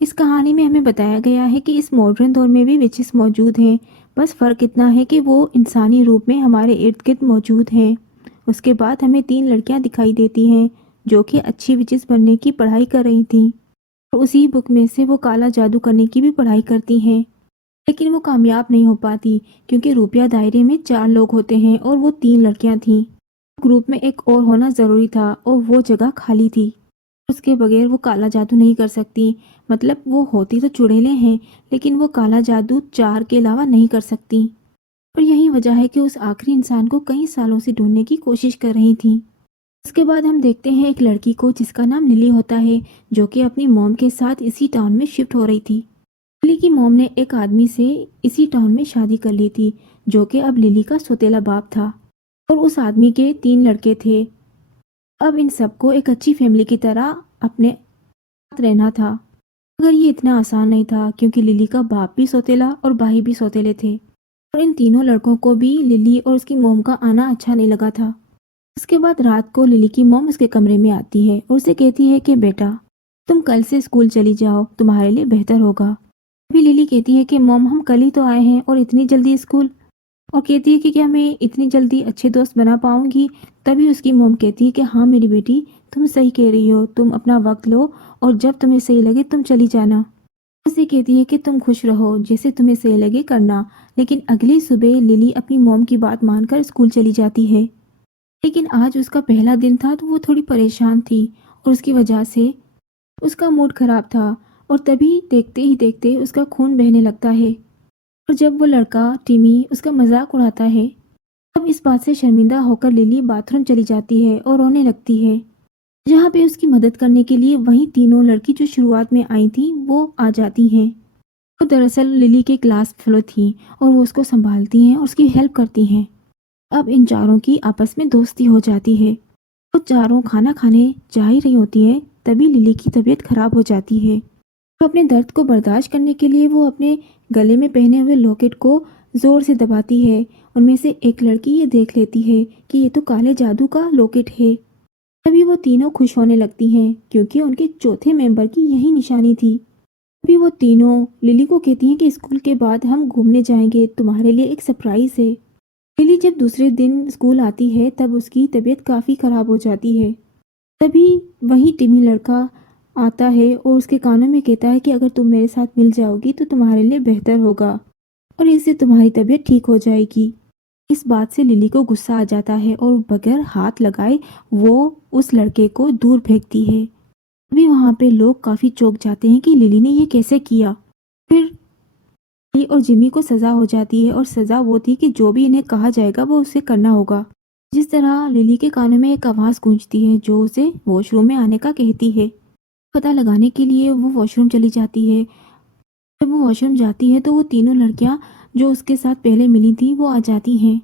इस कहानी में हमें बताया गया है कि इस मॉडर्न दौर में भी विचेस मौजूद हैं। बस फ़र्क इतना है कि वो इंसानी रूप में हमारे इर्द गिर्द मौजूद हैं। उसके बाद हमें 3 लड़कियां दिखाई देती हैं जो कि अच्छी विचेस बनने की पढ़ाई कर रही थीं। और उसी बुक में से वो काला जादू करने की भी पढ़ाई करती हैं। लेकिन वो कामयाब नहीं हो पाती क्योंकि रुपया दायरे में 4 लोग होते हैं और वो 3 लड़कियां थीं। ग्रुप में एक और होना ज़रूरी था और वो जगह खाली थी। उसके बगैर वो काला जादू नहीं कर सकती। मतलब वो होती तो चुड़ैलें हैं, लेकिन वो काला जादू 4 के अलावा नहीं कर सकती। और यही वजह है कि उस आखिरी इंसान को कई सालों से ढूंढने की कोशिश कर रही थी। उसके बाद हम देखते हैं एक लड़की को जिसका नाम लिली होता है, जो कि अपनी मॉम के साथ इसी टाउन में शिफ्ट हो रही थी। लिली की मॉम ने एक आदमी से इसी टाउन में शादी कर ली थी, जो कि अब लिली का सौतेला बाप था। और उस आदमी के 3 लड़के थे। अब इन सबको एक अच्छी फैमिली की तरह अपने साथ रहना था। मगर ये इतना आसान नहीं था क्योंकि लिली का बाप भी सौतेला और भाई भी सौतेले थे। और इन तीनों लड़कों को भी लिली और उसकी मोम का आना अच्छा नहीं लगा था। उसके बाद रात को लिली की मोम उसके कमरे में आती है और उसे कहती है कि बेटा, तुम कल से स्कूल चली जाओ, तुम्हारे लिए बेहतर होगा। अभी लिली कहती है कि मोम, हम कल ही तो आए हैं और इतनी जल्दी स्कूल। और कहती है कि क्या मैं इतनी जल्दी अच्छे दोस्त बना पाऊंगी। तभी उसकी मोम कहती है कि हाँ मेरी बेटी, तुम सही कह रही हो, तुम अपना वक्त लो और जब तुम्हें सही लगे तुम चली जाना। उसे कहती है कि तुम खुश रहो, जैसे तुम्हें सही लगे करना। लेकिन अगली सुबह लिली अपनी मोम की बात मानकर स्कूल चली जाती है। लेकिन आज उसका पहला दिन था तो वो थोड़ी परेशान थी और उसकी वजह से उसका मूड खराब था। और तभी देखते ही देखते उसका खून बहने लगता है। और जब वो लड़का टिमी उसका मजाक उड़ाता है, तब इस बात से शर्मिंदा होकर लिली बाथरूम चली जाती है और रोने लगती है। जहाँ पे उसकी मदद करने के लिए वही तीनों लड़की जो शुरुआत में आई थी वो आ जाती हैं। वो दरअसल लिली के क्लास फेलो थी और वो उसको संभालती हैं और उसकी हेल्प करती हैं। अब इन चारों की आपस में दोस्ती हो जाती है। वो चारों खाना खाने जा ही रही होती हैं, तभी लिली की तबीयत खराब हो जाती है। तो अपने दर्द को बर्दाश्त करने के लिए वो अपने गले में पहने हुए लॉकेट को जोर से दबाती है। उनमें से एक लड़की ये देख लेती है कि ये तो काले जादू का लॉकेट है। तभी वो तीनों खुश होने लगती हैं क्योंकि उनके चौथे मेंबर की यही निशानी थी। तभी वो तीनों लिली को कहती हैं कि स्कूल के बाद हम घूमने जाएंगे, तुम्हारे लिए एक सरप्राइज है। लिली जब दूसरे दिन स्कूल आती है तब उसकी तबीयत काफ़ी ख़राब हो जाती है। तभी वही टिमी लड़का आता है और उसके कानों में कहता है कि अगर तुम मेरे साथ मिल जाओगी तो तुम्हारे लिए बेहतर होगा और इससे तुम्हारी तबीयत ठीक हो जाएगी। इस बात से लिली को गुस्सा आ जाता है और बगैर हाथ लगाए वो उस लड़के को दूर फेंकती है। अभी वहाँ पे लोग काफ़ी चौंक जाते हैं कि लिली ने ये कैसे किया। फिर लिली और जिमी को सज़ा हो जाती है और सज़ा वो थी कि जो भी इन्हें कहा जाएगा वो उसे करना होगा। जिस तरह लिली के कानों में एक आवाज़ गूंजती है जो उसे वॉशरूम में आने का कहती है। पता लगाने के लिए वो वॉशरूम चली जाती है। जब वो वॉशरूम जाती है तो वो तीनों लड़कियां जो उसके साथ पहले मिली थी वो आ जाती हैं।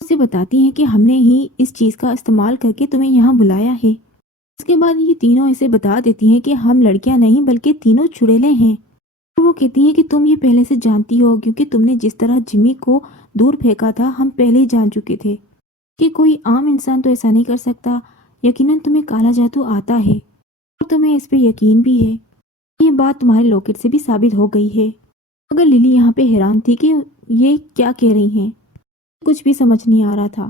उसे बताती हैं कि हमने ही इस चीज़ का इस्तेमाल करके तुम्हें यहाँ बुलाया है। उसके बाद ये तीनों इसे बता देती हैं कि हम लड़कियां नहीं बल्कि तीनों चुड़ैलें हैं। और वो कहती हैं कि तुम ये पहले से जानती हो क्योंकि तुमने जिस तरह जिमी को दूर फेंका था हम पहले ही जान चुके थे कि कोई आम इंसान तो ऐसा नहीं कर सकता। यकीनन तुम्हें काला जादू आता है और तुम्हें इस पे यकीन भी है। ये बात तुम्हारे लॉकेट से भी साबित हो गई है। मगर लिली यहाँ पे हैरान थी कि ये क्या कह रही हैं। कुछ भी समझ नहीं आ रहा था।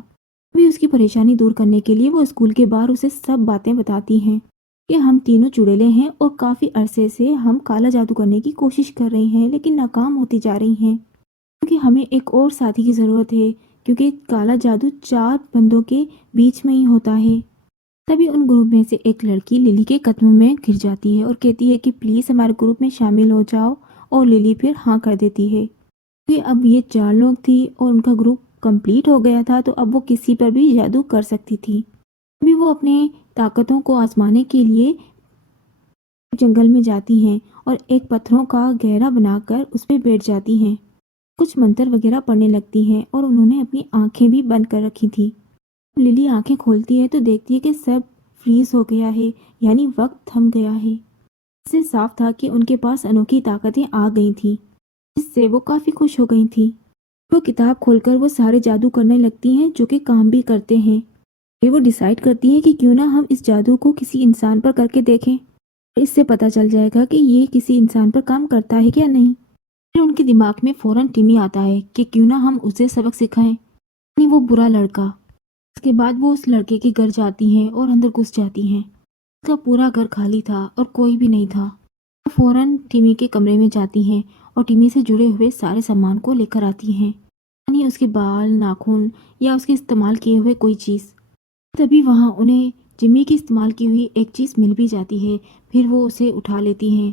अभी उसकी परेशानी दूर करने के लिए वो स्कूल के बाहर उसे सब बातें बताती हैं कि हम तीनों चुड़ैलें हैं और काफ़ी अरसे से हम काला जादू करने की कोशिश कर रही हैं लेकिन नाकाम होती जा रही हैं क्योंकि हमें एक और साथी की ज़रूरत है क्योंकि काला जादू 4 बंदों के बीच में ही होता है। तभी उन ग्रुप में से एक लड़की लिली के कदमों में गिर जाती है और कहती है कि प्लीज़ हमारे ग्रुप में शामिल हो जाओ। और लिली फिर हाँ कर देती है कि अब ये 4 लोग थी और उनका ग्रुप कंप्लीट हो गया था तो अब वो किसी पर भी जादू कर सकती थी। अभी वो अपने ताकतों को आजमाने के लिए जंगल में जाती हैं और एक पत्थरों का गहरा बनाकर उस पर बैठ जाती हैं। कुछ मंत्र वगैरह पढ़ने लगती हैं और उन्होंने अपनी आंखें भी बंद कर रखी थी। लिली आंखें खोलती है तो देखती है कि सब फ्रीज हो गया है, यानी वक्त थम गया है। इससे साफ था कि उनके पास अनोखी ताकतें आ गई थीं, जिससे वो काफ़ी खुश हो गई थीं। वो किताब खोलकर वो सारे जादू करने लगती हैं जो कि काम भी करते हैं। फिर वो डिसाइड करती हैं कि क्यों ना हम इस जादू को किसी इंसान पर करके देखें। इससे पता चल जाएगा कि ये किसी इंसान पर काम करता है क्या नहीं। फिर उनके दिमाग में फ़ौरन टिमी आता है कि क्यों ना हम उसे सबक सिखाएं, यानी वो बुरा लड़का। उसके बाद वो उस लड़के के घर जाती हैं और अंदर घुस जाती हैं। उसका पूरा घर खाली था और कोई भी नहीं था। वो फ़ौरन टिमी के कमरे में जाती हैं और टिमी से जुड़े हुए सारे सामान को लेकर आती हैं, यानी उसके बाल, नाखून या उसके इस्तेमाल किए हुए कोई चीज़। तभी वहाँ उन्हें जिमी की इस्तेमाल की हुई एक चीज़ मिल भी जाती है। फिर वो उसे उठा लेती हैं।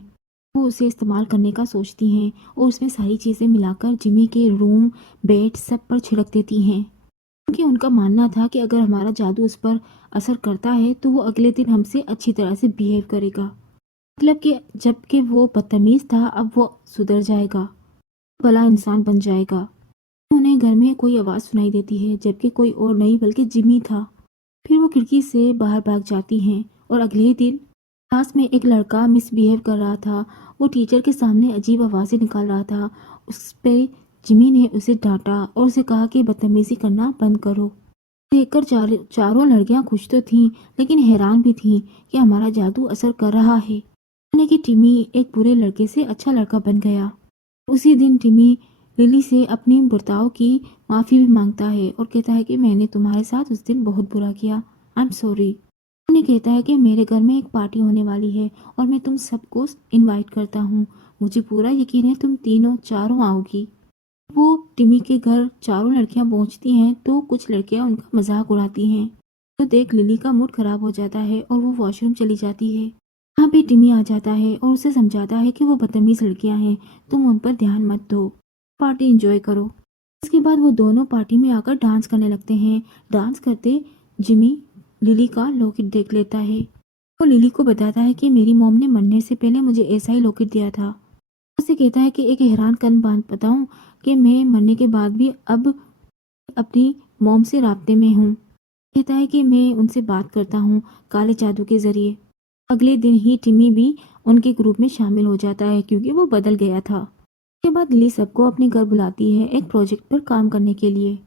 वो उसे इस्तेमाल करने का सोचती हैं और उसमें सारी चीज़ें मिलाकर जिमी के रूम, बेड सब पर छिड़क देती हैं, क्योंकि उनका मानना था कि अगर हमारा जादू उस पर असर करता है तो वो अगले दिन हमसे अच्छी तरह से बिहेव करेगा। मतलब कि जबकि वो बदतमीज़ था, अब वो सुधर जाएगा, भला इंसान बन जाएगा। उन्हें घर में कोई आवाज़ सुनाई देती है, जबकि कोई और नहीं बल्कि जिमी था। फिर वो खिड़की से बाहर भाग जाती हैं और अगले ही दिन क्लास में एक लड़का मिसबिहेव कर रहा था। वो टीचर के सामने अजीब आवाज़ें निकाल रहा था। उस पे जिमी ने उसे डांटा और उसे कहा कि बदतमीज़ी करना बंद करो। देखकर चारों लड़कियां खुश तो थीं, लेकिन हैरान भी थीं कि हमारा जादू असर कर रहा है, यानी कि टिमी एक बुरे लड़के से अच्छा लड़का बन गया। उसी दिन टिमी लिली से अपनी बर्ताव की माफ़ी भी मांगता है और कहता है कि मैंने तुम्हारे साथ उस दिन बहुत बुरा किया, आई एम सॉरी। उन्हें कहता है कि मेरे घर में एक पार्टी होने वाली है और मैं तुम सबको इनवाइट करता हूँ। मुझे पूरा यकीन है तुम तीनों चारों आओगी। वो टिमी के घर चारों लड़कियां पहुंचती हैं तो कुछ लड़कियां उनका मजाक उड़ाती हैं। तो देख लिली का मूड खराब हो जाता है और वो वॉशरूम चली जाती है। यहाँ पे टिमी आ जाता है और उसे समझाता है कि वो बदतमीज लड़कियां हैं, तुम उन पर ध्यान मत दो, पार्टी एंजॉय करो। इसके बाद वो दोनों पार्टी में आकर डांस करने लगते हैं। डांस करते जिमी लिली का लॉकेट देख लेता है। वो लिली को बताता है कि मेरी मॉम ने मरने से पहले मुझे ऐसा ही लॉकेट दिया था। उसे कहता है कि एक हैरान कन बात बताऊं कि मैं मरने के बाद भी अब अपनी मॉम से राब्ते में हूँ। कहता है कि मैं उनसे बात करता हूँ काले जादू के जरिए। अगले दिन ही टिमी भी उनके ग्रुप में शामिल हो जाता है क्योंकि वो बदल गया था। उसके बाद लिली सबको अपने घर बुलाती है एक प्रोजेक्ट पर काम करने के लिए।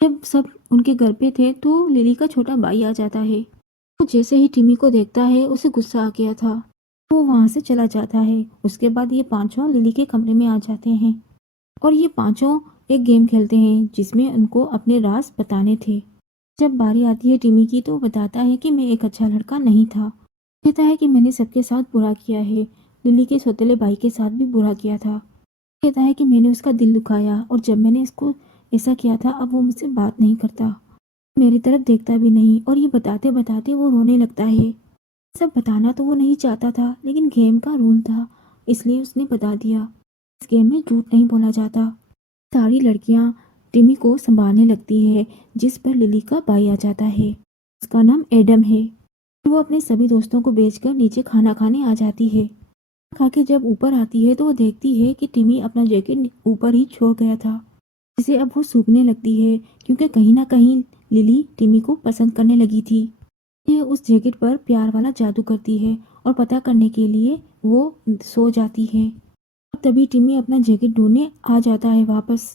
जब सब उनके घर पे थे तो लिली का छोटा भाई आ जाता है। वो जैसे ही टिमी को देखता है उसे गुस्सा आ गया था। वो वहां से चला जाता है। उसके बाद ये पांचों लिली के कमरे में आ जाते हैं और ये पांचों एक गेम खेलते हैं जिसमें उनको अपने राज बताने थे। जब बारी आती है टिमी की तो वो बताता है कि मैं एक अच्छा लड़का नहीं था। कहता है कि मैंने सबके साथ बुरा किया है, लिली के सौतेले भाई के साथ भी बुरा किया था। कहता है कि मैंने उसका दिल दुखाया और जब मैंने इसको ऐसा किया था अब वो मुझसे बात नहीं करता, मेरी तरफ देखता भी नहीं। और ये बताते बताते वो रोने लगता है। सब बताना तो वो नहीं चाहता था लेकिन गेम का रूल था, इसलिए उसने बता दिया। इस गेम में झूठ नहीं बोला जाता। सारी लड़कियां टिमी को संभालने लगती है, जिस पर लिली का भाई आ जाता है। उसका नाम एडम है। वो अपने सभी दोस्तों को बेचकर नीचे खाना खाने आ जाती है। खा के जब ऊपर आती है तो वो देखती है कि टिमी अपना जैकेट ऊपर ही छोड़ गया था, जिसे अब वो सूखने लगती है क्योंकि कहीं ना कहीं लिली टिमी को पसंद करने लगी थी। ये उस जैकेट पर प्यार वाला जादू करती है और पता करने के लिए वो सो जाती है। और तभी टिमी अपना जैकेट ढूंढने आ जाता है वापस।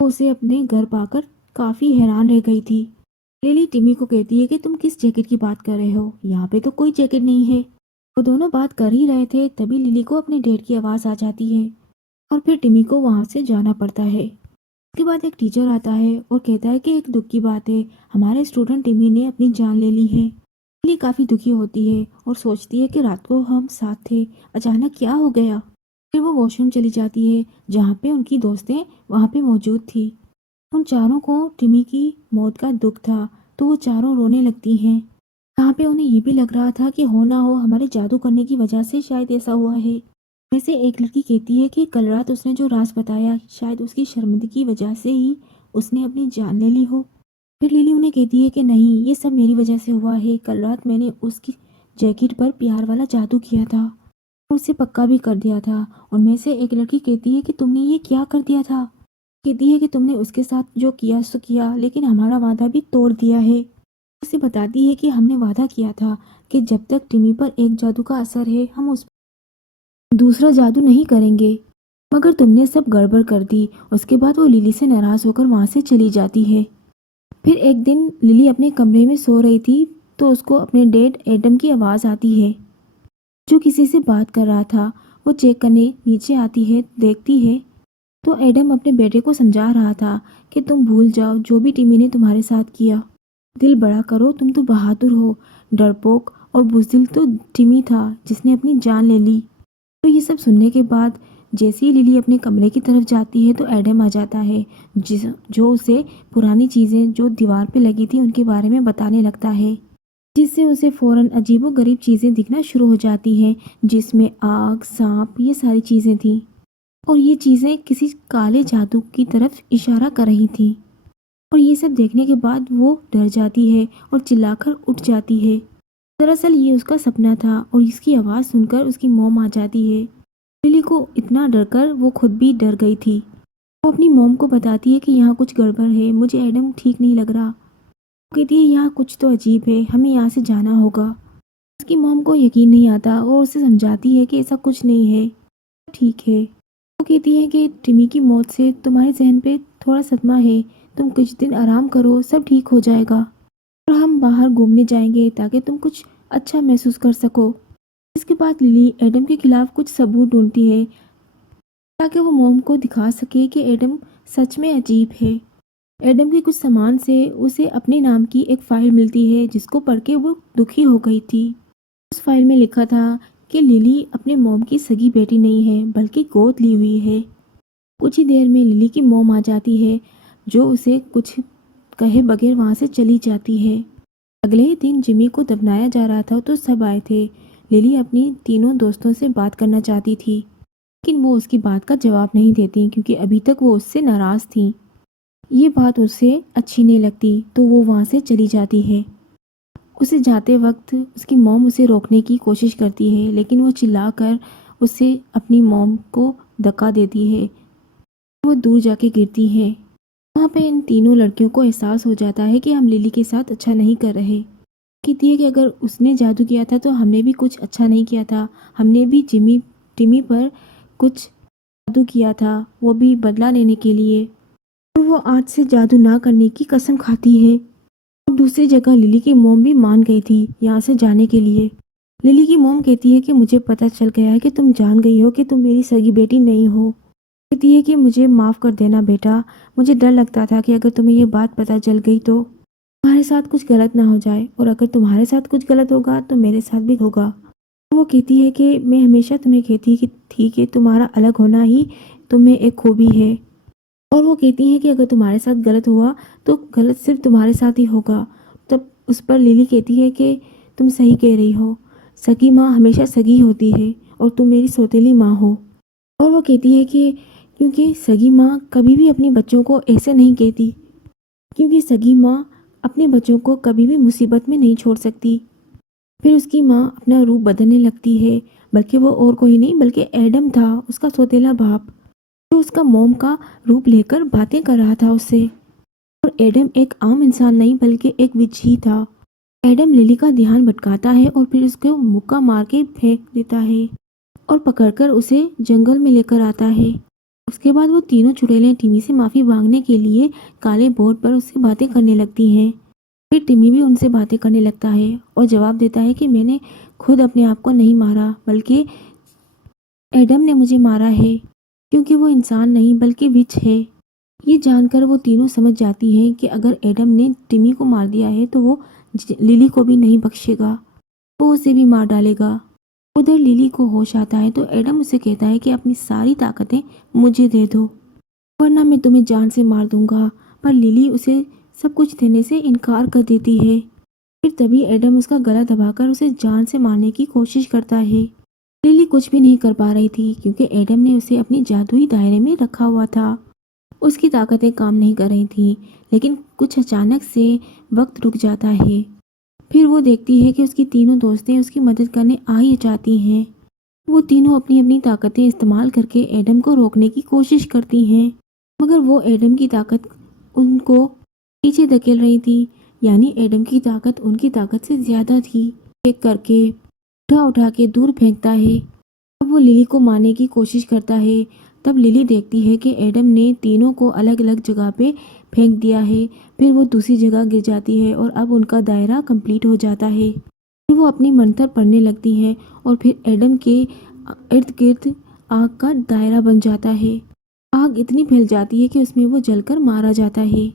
वो उसे अपने घर पाकर काफी हैरान रह गई थी। लिली टिमी को कहती है कि तुम किस जैकेट की बात कर रहे हो, यहाँ पे तो कोई जैकेट नहीं है। वो दोनों बात कर ही रहे थे तभी लिली को अपने डैड की आवाज़ आ जाती है और फिर टिमी को वहाँ से जाना पड़ता है। उसके बाद एक टीचर आता है और कहता है कि एक दुख की बात है, हमारे स्टूडेंट टिमी ने अपनी जान ले ली है। लिली काफ़ी दुखी होती है और सोचती है कि रात को हम साथ थे, अचानक क्या हो गया। फिर वो वॉशरूम चली जाती है जहाँ पे उनकी दोस्तें वहाँ पे मौजूद थी। उन चारों को टिमी की मौत का दुख था तो वो चारों रोने लगती हैं। यहाँ पे उन्हें ये भी लग रहा था कि हो ना हो हमारे जादू करने की वजह से शायद ऐसा हुआ है। वैसे एक लड़की कहती है कि कल रात उसने जो राज बताया शायद उसकी शर्मिंदगी की वजह से ही उसने अपनी जान ले ली हो। फिर लिली उन्हें कहती है कि नहीं, ये सब मेरी वजह से हुआ है, कल रात मैंने उसकी जैकेट पर प्यार वाला जादू किया था और उसे पक्का भी कर दिया था। उनमें से एक लड़की कहती है कि तुमने ये क्या कर दिया था। कहती है कि तुमने उसके साथ जो किया सो किया, लेकिन हमारा वादा भी तोड़ दिया है। उसे बताती है कि हमने वादा किया था कि जब तक टिमी पर एक जादू का असर है हम उस दूसरा जादू नहीं करेंगे, मगर तुमने सब गड़बड़ कर दी। उसके बाद वो लिली से नाराज होकर वहां से चली जाती है। फिर एक दिन लिली अपने कमरे में सो रही थी तो उसको अपने डैड एडम की आवाज़ आती है। जो किसी से बात कर रहा था। वो चेक करने नीचे आती है, देखती है तो एडम अपने बेटे को समझा रहा था कि तुम भूल जाओ जो भी टिमी ने तुम्हारे साथ किया। दिल बड़ा करो, तुम तो बहादुर हो। डरपोक और बुज़दिल तो टिमी था जिसने अपनी जान ले ली। तो ये सब सुनने के बाद जैसे ही लिली अपने कमरे की तरफ जाती है तो एडम आ जाता है, जिस जो उसे पुरानी चीज़ें जो दीवार पे लगी थी उनके बारे में बताने लगता है, जिससे उसे फ़ौरन अजीबो-गरीब चीज़ें दिखना शुरू हो जाती हैं, जिसमें आग, सांप, ये सारी चीज़ें थीं। और ये चीज़ें किसी काले जादू की तरफ इशारा कर रही थीं। और ये सब देखने के बाद वो डर जाती है और चिल्लाकर उठ जाती है। दरअसल ये उसका सपना था और इसकी आवाज़ सुनकर उसकी मॉम आ जाती है। लिली को इतना डरकर वो खुद भी डर गई थी। वो अपनी मॉम को बताती है कि यहाँ कुछ गड़बड़ है, मुझे एडम ठीक नहीं लग रहा। वो कहती है यहाँ कुछ तो अजीब है, हमें यहाँ से जाना होगा। उसकी मॉम को यकीन नहीं आता और उसे समझाती है कि ऐसा कुछ नहीं है, ठीक है। वो कहती है कि टिमी की मौत से तुम्हारे जहन पे थोड़ा सदमा है, तुम कुछ दिन आराम करो, सब ठीक हो जाएगा और हम बाहर घूमने जाएंगे ताकि तुम कुछ अच्छा महसूस कर सको। इसके बाद लिली एडम के खिलाफ कुछ सबूत ढूंढती है ताकि वो मॉम को दिखा सके कि एडम सच में अजीब है। एडम के कुछ सामान से उसे अपने नाम की एक फाइल मिलती है जिसको पढ़ के वो दुखी हो गई थी। उस फाइल में लिखा था कि लिली अपने मॉम की सगी बेटी नहीं है बल्कि गोद ली हुई है। कुछ ही देर में लिली की मॉम आ जाती है जो उसे कुछ कहे बगैर वहाँ से चली जाती है। अगले ही दिन जिमी को दफनाया जा रहा था तो सब आए थे। लिली अपनी तीनों दोस्तों से बात करना चाहती थी लेकिन वो उसकी बात का जवाब नहीं देती क्योंकि अभी तक वो उससे नाराज़ थी। ये बात उसे अच्छी नहीं लगती तो वो वहाँ से चली जाती है। उसे जाते वक्त उसकी मॉम उसे रोकने की कोशिश करती है लेकिन वो चिल्लाकर उसे अपनी मॉम को धक्का देती है। वो दूर जाके गिरती है। वहाँ पे इन तीनों लड़कियों को एहसास हो जाता है कि हम लिली के साथ अच्छा नहीं कर रहे। कहती है कि अगर उसने जादू किया था तो हमने भी कुछ अच्छा नहीं किया था, हमने भी टिमी पर कुछ जादू किया था, वो भी बदला लेने के लिए। और वो आज से जादू ना करने की कसम खाती है। और दूसरी जगह लिली की मोम भी मान गई थी यहाँ से जाने के लिए। लिली की मोम कहती है कि मुझे पता चल गया है कि तुम जान गई हो कि तुम मेरी सगी बेटी नहीं हो। कहती है कि मुझे माफ़ कर देना बेटा, मुझे डर लगता था कि अगर तुम्हें ये बात पता चल गई तो तुम्हारे साथ कुछ गलत ना हो जाए और अगर तुम्हारे साथ कुछ गलत होगा तो मेरे साथ भी होगा। वो कहती है कि मैं हमेशा तुम्हें कहती कि ठीक है, तुम्हारा अलग होना ही तुम्हें एक खूबी है। और वो कहती हैं कि अगर तुम्हारे साथ गलत हुआ तो गलत सिर्फ तुम्हारे साथ ही होगा। तब उस पर लिली कहती है कि तुम सही कह रही हो, सगी माँ हमेशा सगी होती है और तुम मेरी सौतेली माँ हो। और वो कहती है कि क्योंकि सगी माँ कभी भी अपने बच्चों को ऐसे नहीं कहती, क्योंकि सगी माँ अपने बच्चों को कभी भी मुसीबत में नहीं छोड़ सकती। फिर उसकी माँ अपना रूप बदलने लगती है, बल्कि वो और कोई नहीं बल्कि एडम था, उसका सौतेला बाप, जो उसका मोम का रूप लेकर बातें कर रहा था उससे। और एडम एक आम इंसान नहीं बल्कि एक विच ही था। एडम लिली का ध्यान भटकाता है और फिर उसको मुक्का मार के फेंक देता है और पकड़कर उसे जंगल में लेकर आता है। उसके बाद वो तीनों चुड़ैलें टिमी से माफ़ी मांगने के लिए काले बोर्ड पर उससे बातें करने लगती हैं। फिर टिमी भी उनसे बातें करने लगता है और जवाब देता है कि मैंने खुद अपने आप को नहीं मारा बल्कि एडम ने मुझे मारा है, क्योंकि वो इंसान नहीं बल्कि विच है। ये जानकर वो तीनों समझ जाती हैं कि अगर एडम ने टिमी को मार दिया है तो वो लिली को भी नहीं बख्शेगा, वो उसे भी मार डालेगा। उधर लिली को होश आता है तो एडम उसे कहता है कि अपनी सारी ताकतें मुझे दे दो वरना मैं तुम्हें जान से मार दूंगा। पर लिली उसे सब कुछ देने से इनकार कर देती है। फिर तभी एडम उसका गला दबाकर उसे जान से मारने की कोशिश करता है। लिली कुछ भी नहीं कर पा रही थी क्योंकि एडम ने उसे अपनी जादुई दायरे में रखा हुआ था। उसकी ताकतें काम नहीं कर रही थी लेकिन कुछ अचानक से वक्त रुक जाता है। फिर वो देखती है कि उसकी तीनों दोस्तें उसकी मदद करने आ ही जाती हैं। वो तीनों अपनी अपनी ताकतें इस्तेमाल करके एडम को रोकने की कोशिश करती हैं, मगर वो एडम की ताकत उनको पीछे धकेल रही थी, यानी एडम की ताकत उनकी ताकत से ज़्यादा थी। एक करके उठा उठा के दूर फेंकता है। अब वो लिली को मारने की कोशिश करता है। तब लिली देखती है कि एडम ने तीनों को अलग अलग जगह पे फेंक दिया है। फिर वो दूसरी जगह गिर जाती है और अब उनका दायरा कंप्लीट हो जाता है। फिर वो अपनी मंत्र पढ़ने लगती है और फिर एडम के इर्द गिर्द आग का दायरा बन जाता है। आग इतनी फैल जाती है कि उसमें वो जलकर मारा जाता है।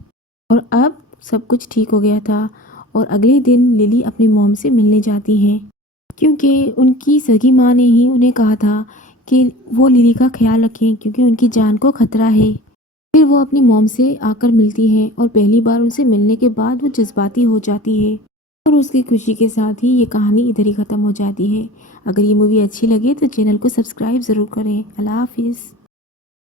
और अब सब कुछ ठीक हो गया था और अगले दिन लिली अपनी मॉम से मिलने जाती है, क्योंकि उनकी सगी माँ ने ही उन्हें कहा था कि वो लिली का ख्याल रखें क्योंकि उनकी जान को खतरा है। फिर वो अपनी मॉम से आकर मिलती है और पहली बार उनसे मिलने के बाद वो जज्बाती हो जाती है और उसकी खुशी के साथ ही ये कहानी इधर ही ख़त्म हो जाती है। अगर ये मूवी अच्छी लगे तो चैनल को सब्सक्राइब ज़रूर करें। अल्लाह हाफिज़।